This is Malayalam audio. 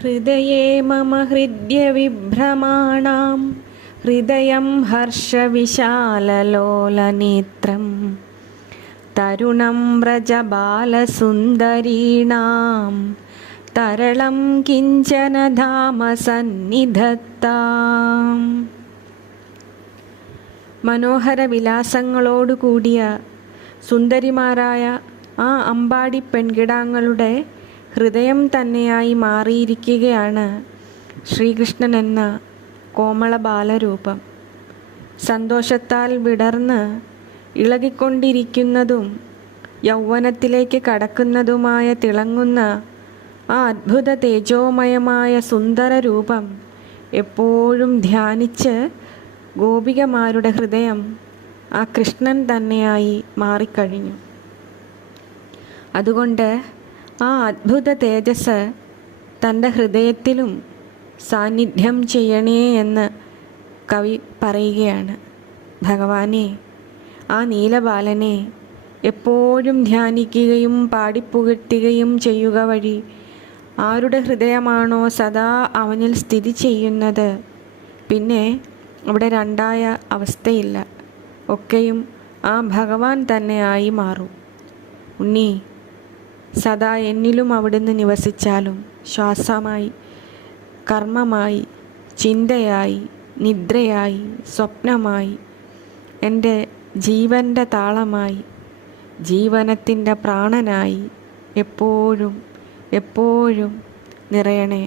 ഹൃദയേ മമ ഹൃദ്യവിഭ്രമാണാം ഹൃദയം ഹർഷവിശാലലോലനേത്രം തരുണം വ്രജബാലസുന്ദരീണാം തരളം കിഞ്ചന ധാമ സന്നിധത്താം. മനോഹര വിലാസങ്ങളോടുകൂടിയ സുന്ദരിമാരായ ആ അമ്പാടി പെൺകിടാങ്ങളുടെ ഹൃദയം തന്നെയായി മാറിയിരിക്കുകയാണ് ശ്രീകൃഷ്ണൻ എന്ന കോമള ബാലരൂപം. സന്തോഷത്താൽ വിടർന്ന് ഇളകിക്കൊണ്ടിരിക്കുന്നതും യൗവനത്തിലേക്ക് കടക്കുന്നതുമായ തിളങ്ങുന്ന ആ അദ്ഭുത തേജോമയമായ സുന്ദര രൂപം എപ്പോഴും ധ്യാനിച്ച് ഗോപികമാരുടെ ഹൃദയം ആ കൃഷ്ണൻ തന്നെയായി മാറിക്കഴിഞ്ഞു. അതുകൊണ്ട് ആ അദ്ഭുത തേജസ് തൻ്റെ ഹൃദയത്തിലും സാന്നിധ്യം ചെയ്യണേ എന്ന് കവി പറയുകയാണ്. ഭഗവാനെ, ആ നീലബാലനെ എപ്പോഴും ധ്യാനിക്കുകയും പാടിപ്പുകഴ്ത്തുകയും ചെയ്യുക വഴി ആരുടെ ഹൃദയമാണോ സദാ അവനിൽ സ്ഥിതി ചെയ്യുന്നത്, പിന്നെ അവിടെ രണ്ടായ അവസ്ഥയില്ല, ഒക്കെയും ആ ഭഗവാൻ തന്നെയായി മാറും. ഉണ്ണി, സദാ എന്നിലും അവിടുന്ന് നിവസിച്ചാലും ശ്വാസമായി, കർമ്മമായി, ചിന്തയായി, നിദ്രയായി, സ്വപ്നമായി, എൻ്റെ ജീവൻ്റെ താളമായി, ജീവനത്തിൻ്റെ പ്രാണനായി എപ്പോഴും എപ്പോഴും നിറയണേ.